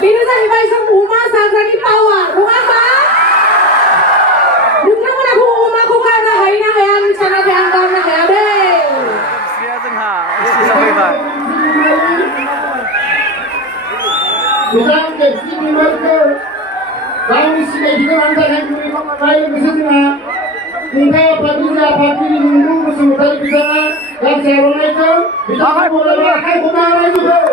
बेनो जाहैबाय जों अमा जाग्रानि पावार नङा होमबा नोंथांमोनाबो अमाखौ गारनो हायो ना हाया आं मिथिया नाथाय आं गारनो हाया दै सिया जोंहा एसे जाबाय मोजां गेमस्रि दैमारिखौ गावनि सिनायथिखौ लानो थाखाय लोगोसे जोंहा खुंथाय आफादगिरि आफादगिरि नोंगौ बसुमतारी बिथाङा गांसे आर'नाइखौ बिथांखौ बरायनो आखाइ खबना होनाय जाबाय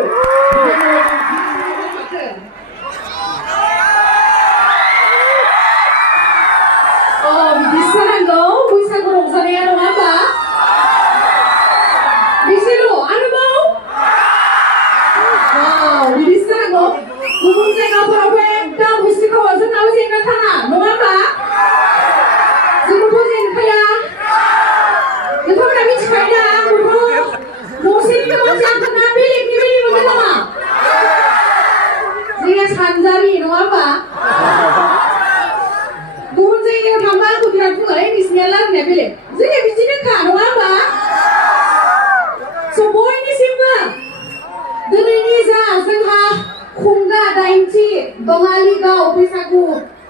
बिदिसो जानांगौ बैसागु रंजानाया नङा होमबा बिसोरो आरोबाव बिदिसो जानांगौ गुबुन जायगाफोरावबो एकदम मुस्रिखौ जोंनाव जेंना थाङा नङा होमबा जोंखौथ' जेनखाया नोंथांमोना मिथिखायो ना आंखौथ' न'सेनिखौ जागोना बेलेगनि बायदि मोनदों नामा जोंनिया सानजारि नङा होमबा गुबुन जायगायाव थांबा आंखौ बिराद बुङो नोंसिनिया लाबोनाया बेलेग जोंनिया बिदिनोखा नङा होमबा स' बयनिसिमबो दिनैनि जा जोंहा खुंगा 80 बङालिगाव बैसागु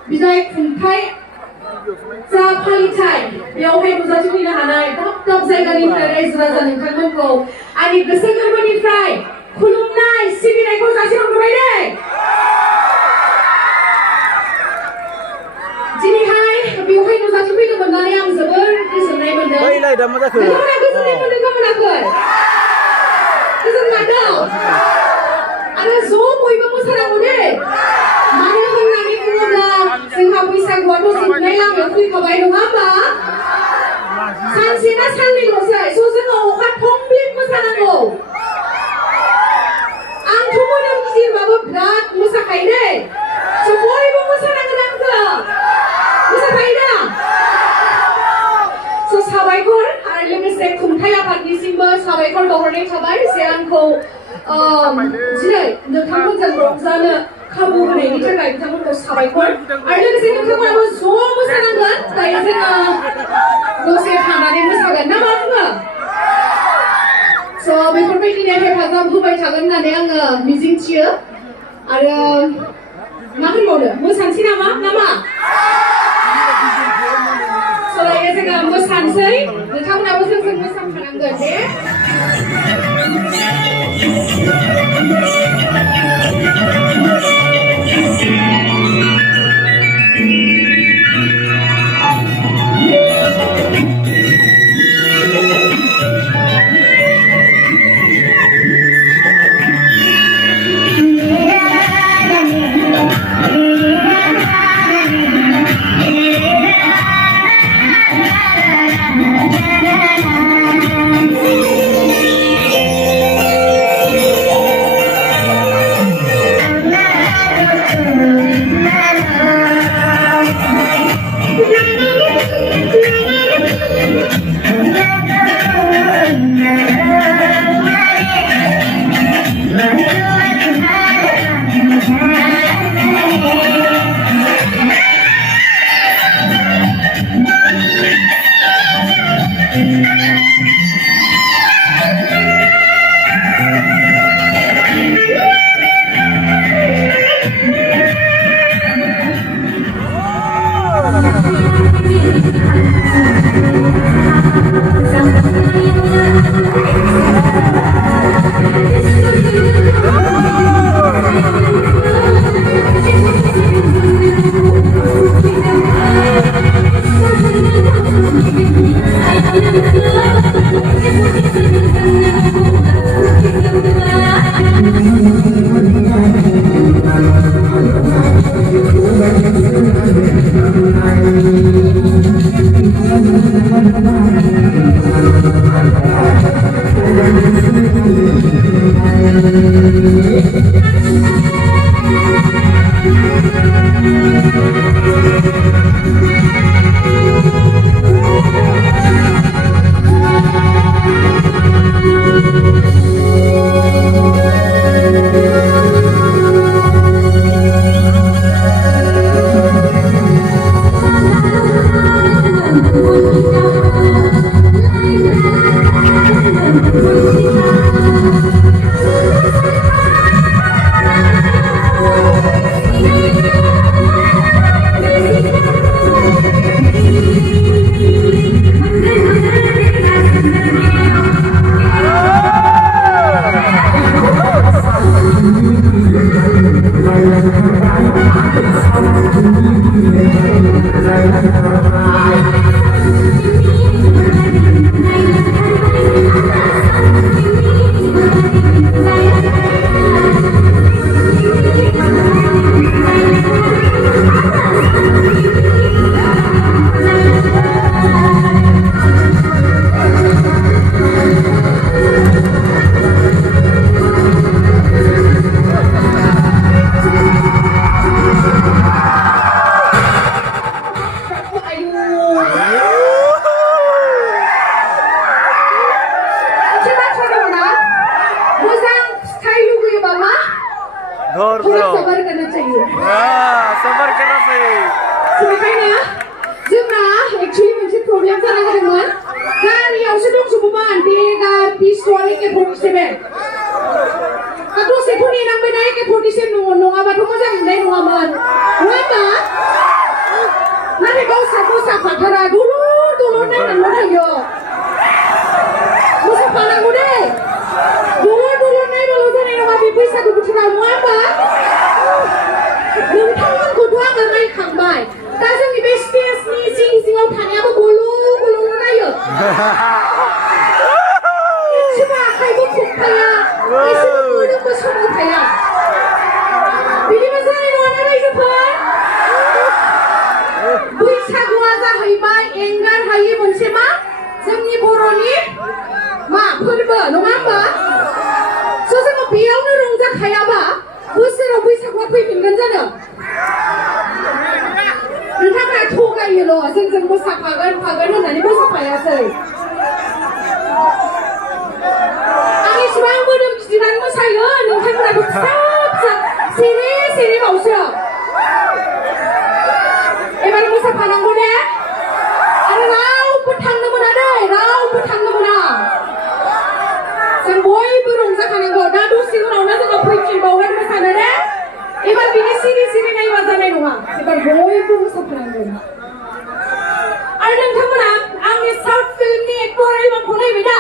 बिदाय खुंथाय जा फालिथाय बेयावहाय नुजाथिफैनो हानाय दाब दाब जायगानिफ्राय रायजो राजा नोंथांमोनखौ आंनि गोसो गोरबोनिफ्राय खुलुमनाय सिबिनायखौ जासिहरबाय दै दिनैहाय बेवहाय नुजाथिफैनो मोननानै आं जोबोर गोजोननाय मोनदों दा मा जाखो नोंथांमोना गोजोननाय मोनदों ना मोनाखै गोजोननाय दं आरो ज' बयबो मोसानांगौ दै मानो होननानै बुङोब्ला जोंहा बैसागुआथ' जोबनाय लामायाव फैखाबाय नङा होमबा सानसे ना साननैल'सै स' जोङो अखा थंब्लिट मोसानांगौ आंथ' मोदोम गिदिरबाबो बिराद मोसाखायो दै स' बयबो मोसानांगोन आंखौ मोसाखायो दा स' साबायखर आरो लोगोसे खुंथाय आफादनिसिमबो साबायखर बावहरनाय थाबाय जे आंखौ दिनै नोंथांमोनजों रंजानो खाबु होनायनि थाखाय बिथांमोनखौ साबायखर आरो लोगोसे नोंथांमोनाबो ज' मोसानांगोन दायो जोङो दसे थानानै मोसागोन ना मा बुङो स' बेफोरबायदिनो हेफाजाब होबाय थागोन होननानै आङो मिजिंथियो आरो मा होनबावनो मोसानोसै नामा स' दायो जोङो मोसानोसै नोंथांमोनाबो जोंजों मोसाफानांगोन दे धर थोड़ा ब्रो सबर करना चाहिए सबर करना चाहिए बेखायनो जोंना एक्चुअली मोनसे प्रब्लेम जाना होदोंमोन गारियावसो दंजोबोमोन बेगार पिस्तल AK-47 दसेथ' नेनांबायना AK-47 नङाबाथ' मोजां मोननाय नङामोन नङा होमबा नाथाय गावस्रा मोसाफाथारा दलर नायनानैल' थायो मोसाफानांगौ दे दलर नायबाल' जानाय नङा बे बैसागु बोथोराव नङा होमबा नोंथांमोनखौथ' आङो नायखांबाय दा जोंनि बे स्टेजनि जिङाव थानायाबो गल' नायो एसेबो आखाइबो खबथाया एसेबो मोदोमबो सोमावथाया बिदिबा जानाय नङाना रायजोफोर बैसागुआ जाहैबाय एंगार हायै मोनसे मा जोंनि बर'नि मा फोरबो नङा होमबा स' जोङो बेयावनो रंजाखायाबा बोसोराव बैसागुआ फैफिनगोन जानो नोंथांमोना थगायोल' जोंजों मोसाफागोन होननानै मोसाफायासै आं इसिबां मोदोम गिदिरनानै मोसायो नोंथांमोनाबो फिसा सेरे बावसो एबार मोसाफानांगौ दे आरो रावबो थांनो मोना दे रावबो थांनो मोना जों बयबो रंजाखानांगौ दा दसे उनावनो जोङो फैफिनबावगोन मोसानो दे एबार बिनि सिरि नायबा जानाय नङा एबार बयबो मोसाफानांगौ आरो नोंथांमोना आंनि साउथ फिल्मनि एक्टर एलबामखौ नायबाय दा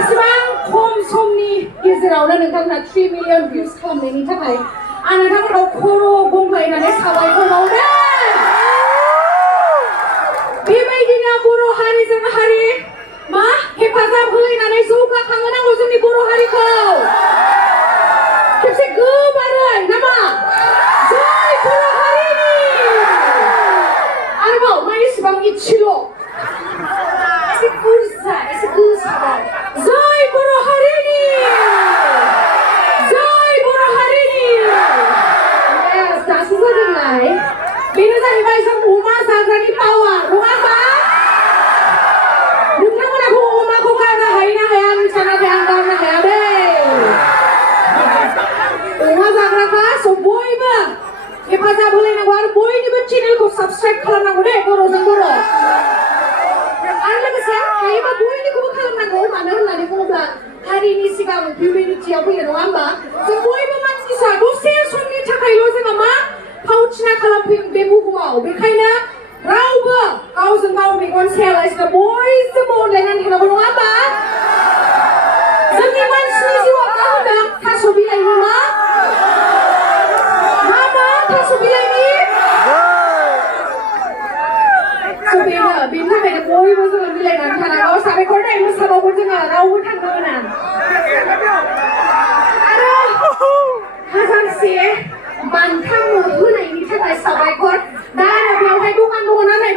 इसिबां खम समनि गेजेरावनो नोंथांमोना 3 मिलियन भिउस खालामनायनि थाखाय आं नोंथांमोनाव खर' गंग्लायनानै साबायखर बावदों बेबायदिनो बर' हारिजों हारि मा हेफाजाब होलायनानै जौगाखांहोनांगौ जोंनि बर' हारिखौ खेबसे गोबारै नामा जय बर' हारिनि आरोबाव मा इसिबां इसेल' एसे बुरजा एसे गोसा जय बर' हारिनि जय बर' हारिनि दासो जादोंलाय बेनो जाहैबाय जों अमा जाग्रानि पावार नङा होमबा नोंथांमोनाबो अमाखौ गारनो हायो ना हाया आं सानाखै आं गारनो हाया दे अमा जाग्राखा स' बयबो हेफाजाब होलायनांगौ आरो बयनिबो चेनेलखौ साबस्क्राइब खालामनांगौ दे बर'जों बर' आरो लोगोसे हायोबा बयनिखौबो खालामनांगौ मानो होननानै बुङोब्ला हारिनि सिगां हिउमेनिटियाव फैयो नङा होमबा जों बयबो मानसिसा दसे समनि थाखायल' जोङो मा फावथिना खालामफैयो बे बुहुमाव बेखायनो रावबो गावजों गाव मेगन सायालासिनो बयजोंबो अनलायनानै थानांगौ नङा होमबा जोंनि मानसिनि जिउआव मा होनदों थास' बिलाइनि मा थास' बिलाइनि बेनि थाखायनो बयबो जोङो मिलायनानै थानांगौ साबायखर दे मोसाबावगोन जोङो रावबो थांनो मोना आरो हाजारसे बान्था होनायनि थाखाय साबायखर दा आरो बेवहाय दखान दङ नालाय